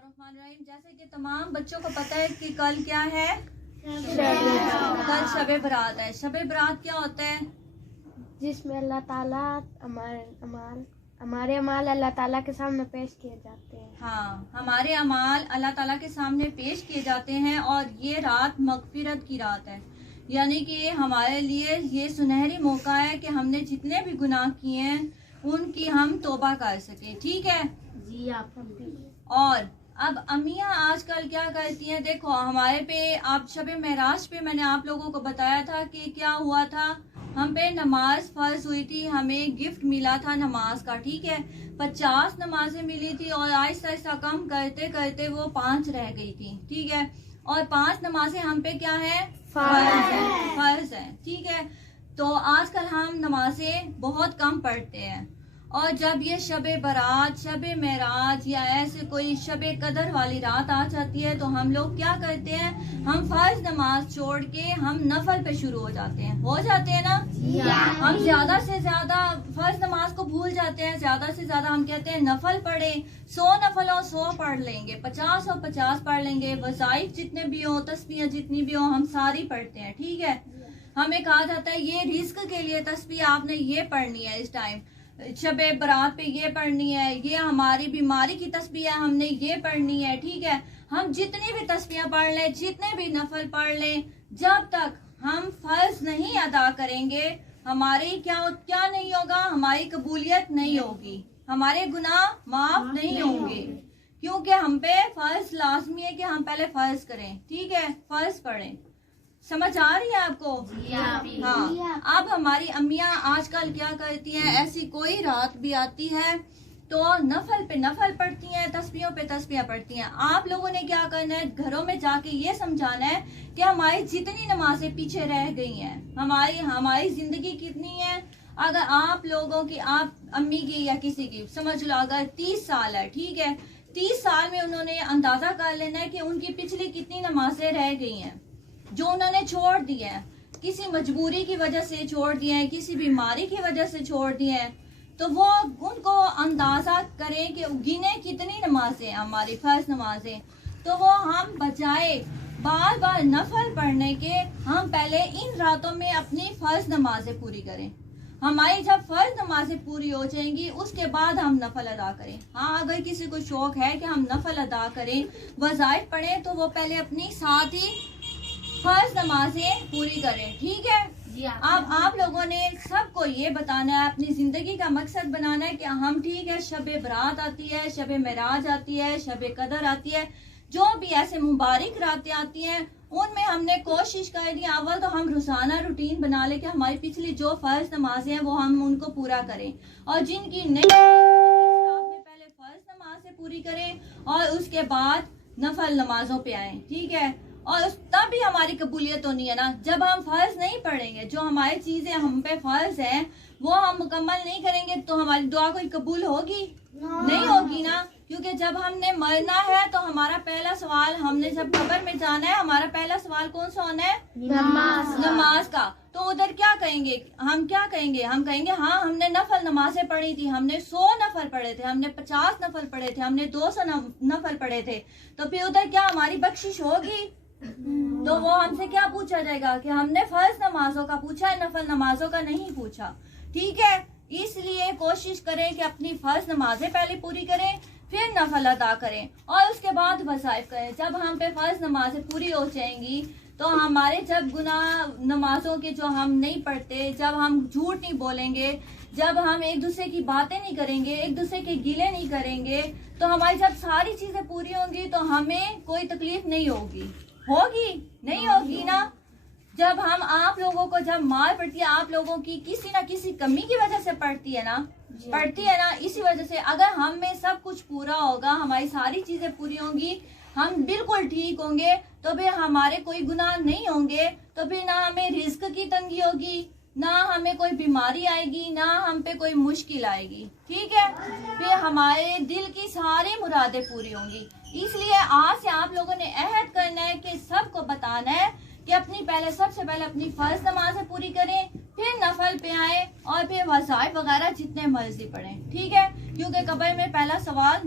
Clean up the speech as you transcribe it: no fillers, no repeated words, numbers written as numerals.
الرحمن الرحیم، جیسے کہ تمام بچوں کو پتہ ہے کہ کل کیا ہے؟ کل شب برات ہے۔ شب برات کیا ہوتا ہے؟ جس میں اللہ تعالیٰ ہمارے اعمال اللہ تعالیٰ کے سامنے پیش کیے جاتے ہیں۔ ہاں، ہمارے اعمال اللہ تعالیٰ کے سامنے پیش کیے جاتے ہیں، اور یہ رات مغفرت کی رات ہے، یعنی کہ ہمارے لیے یہ سنہری موقع ہے کہ ہم نے جتنے بھی گناہ کیے ہیں ان کی ہم توبہ کر سکیں۔ ٹھیک ہے جی آپ بھی۔ اور اب امیاں آج کل کیا کرتی ہیں، دیکھو ہمارے پہ آپ شب معراج پہ میں نے آپ لوگوں کو بتایا تھا کہ کیا ہوا تھا، ہم پہ نماز فرض ہوئی تھی، ہمیں گفٹ ملا تھا نماز کا۔ ٹھیک ہے، 50 نمازیں ملی تھی، اور آہستہ آہستہ کم کرتے کرتے وہ 5 رہ گئی تھی۔ ٹھیک ہے، اور 5 نمازیں ہم پہ کیا ہے؟ فرض ہے۔ ٹھیک ہے، تو آج کل ہم نمازیں بہت کم پڑھتے ہیں، اور جب یہ شب برات، شب معراج یا ایسے کوئی شب قدر والی رات آ جاتی ہے تو ہم لوگ کیا کرتے ہیں، ہم فرض نماز چھوڑ کے ہم نفل پہ شروع ہو جاتے ہیں نا۔ ہم زیادہ سے زیادہ فرض نماز کو بھول جاتے ہیں، زیادہ سے زیادہ ہم کہتے ہیں نفل پڑھیں، 100 نفل ہو 100 پڑھ لیں گے، 50 ہو 50 پڑھ لیں گے، وظائف جتنے بھی ہوں، تسبیحیں جتنی بھی ہوں، ہم ساری پڑھتے ہیں۔ ٹھیک ہے، ہمیں کہا جاتا ہے یہ رزق کے لیے تسبیح آپ نے یہ پڑھنی ہے، اس ٹائم شب برات پہ یہ پڑھنی ہے، یہ ہماری بیماری کی تسبیح ہے، ہم نے یہ پڑھنی ہے۔ ٹھیک ہے، ہم جتنی بھی تسبیحیں پڑھ لیں، جتنے بھی نفل پڑھ لیں، جب تک ہم فرض نہیں ادا کریں گے ہماری کیا نہیں ہوگا، ہماری قبولیت نہیں ہوگی، ہمارے گناہ معاف نہیں ہوں گے، کیونکہ ہم پہ فرض لازمی ہے کہ ہم پہلے فرض کریں۔ ٹھیک ہے، فرض پڑھیں۔ سمجھ آ رہی ہے آپ کو؟ ہاں، اب ہماری امیاں آج کل کیا کرتی ہیں، ایسی کوئی رات بھی آتی ہے تو نفل پہ نفل پڑھتی ہیں، تسبیحوں پہ تسبیحیں پڑھتی ہیں۔ آپ لوگوں نے کیا کرنا ہے، گھروں میں جا کے یہ سمجھانا ہے کہ ہماری جتنی نمازیں پیچھے رہ گئی ہیں، ہماری زندگی کتنی ہے۔ اگر آپ لوگوں کی، آپ امی کی یا کسی کی سمجھ لو اگر 30 سال ہے، ٹھیک ہے، 30 سال میں انہوں نے اندازہ کر لینا ہے کہ ان کی پچھلی کتنی نمازیں رہ گئی ہیں جو انہوں نے چھوڑ دی ہے، کسی مجبوری کی وجہ سے چھوڑ دی ہیں، کسی بیماری کی وجہ سے چھوڑ دی ہیں، تو وہ ان کو اندازہ کریں کہ گنے کتنی نمازیں ہماری فرض نمازیں، تو وہ ہم بجائے بار بار نفل پڑھنے کے ہم پہلے ان راتوں میں اپنی فرض نمازیں پوری کریں۔ ہماری جب فرض نمازیں پوری ہو جائیں گی اس کے بعد ہم نفل ادا کریں۔ ہاں، اگر کسی کو شوق ہے کہ ہم نفل ادا کریں، وظائف پڑھیں، تو وہ پہلے اپنی ساتھ ہی فرض نمازیں پوری کریں۔ ٹھیک ہے، اب آپ لوگوں نے سب کو یہ بتانا ہے، اپنی زندگی کا مقصد بنانا ہے کہ ہم ٹھیک ہے، شب برات آتی ہے، شب معراج آتی ہے، شب قدر آتی ہے، جو بھی ایسے مبارک راتیں آتی ہیں ان میں ہم نے کوشش کرنی ہے، اول تو ہم روزانہ روٹین بنا لیں کہ ہماری پچھلی جو فرض نمازیں ہیں وہ ہم ان کو پورا کریں، اور جن کی نہیں اس رات میں پہلے فرض نمازیں پوری کریں اور اس کے بعد نفل نمازوں پہ آئیں۔ ٹھیک ہے، اور تب بھی ہماری قبولیت ہونی ہے نا، جب ہم فرض نہیں پڑھیں گے، جو ہماری چیزیں ہم پہ فرض ہیں وہ ہم مکمل نہیں کریں گے تو ہماری دعا کوئی قبول ہوگی؟ نہیں ہوگی نا، کیونکہ جب ہم نے مرنا ہے تو ہمارا پہلا سوال، ہم نے جب قبر میں جانا ہے ہمارا پہلا سوال کون سا ہونا ہے؟ نماز کا۔ تو ادھر کیا کہیں گے، ہم کیا کہیں گے، ہم کہیں گے ہاں ہم نے نفل نمازیں پڑھی تھی، ہم نے 100 نفل پڑھے تھے، ہم نے 50 نفل پڑھے تھے، ہم نے 200 نفل پڑھے تھے، تو پھر ادھر کیا ہماری بخشش ہوگی؟ تو وہ ہم سے کیا پوچھا جائے گا کہ ہم نے فرض نمازوں کا پوچھا ہے، نفل نمازوں کا نہیں پوچھا۔ ٹھیک ہے، اس لیے کوشش کریں کہ اپنی فرض نمازیں پہلے پوری کریں، پھر نفل ادا کریں، اور اس کے بعد وظائف کریں۔ جب ہم پہ فرض نمازیں پوری ہو جائیں گی تو ہمارے جب گناہ نمازوں کے جو ہم نہیں پڑھتے، جب ہم جھوٹ نہیں بولیں گے، جب ہم ایک دوسرے کی باتیں نہیں کریں گے، ایک دوسرے کے گلے نہیں کریں گے، تو ہماری جب ساری چیزیں پوری ہوں گی تو ہمیں کوئی تکلیف نہیں ہوگی نہیں ہوگی نا۔ جب ہم آپ لوگوں کو جب مار پڑتی ہے، آپ لوگوں کی کسی نہ کسی کمی کی وجہ سے پڑتی ہے نا، اسی وجہ سے اگر ہم میں سب کچھ پورا ہوگا، ہماری ساری چیزیں پوری ہوں گی، ہم بالکل ٹھیک ہوں گے، تو پھر ہمارے کوئی گناہ نہیں ہوں گے، تو پھر نہ ہمیں رزق کی تنگی ہوگی، نہ ہمیں کوئی بیماری آئے گی، نہ ہم پہ کوئی مشکل آئے گی۔ ٹھیک ہے، پھر ہمارے دل کی ساری مرادیں پوری ہوں گی۔ اس لیے آج سے آپ لوگوں نے عہد کرنا ہے کہ سب کو بتانا ہے کہ سب سے پہلے اپنی فرض نمازیں پوری کریں، پھر نفل پہ آئیں، اور پھر وظائف وغیرہ جتنے مرضی پڑھیں۔ ٹھیک ہے، کیونکہ قبر میں پہلا سوال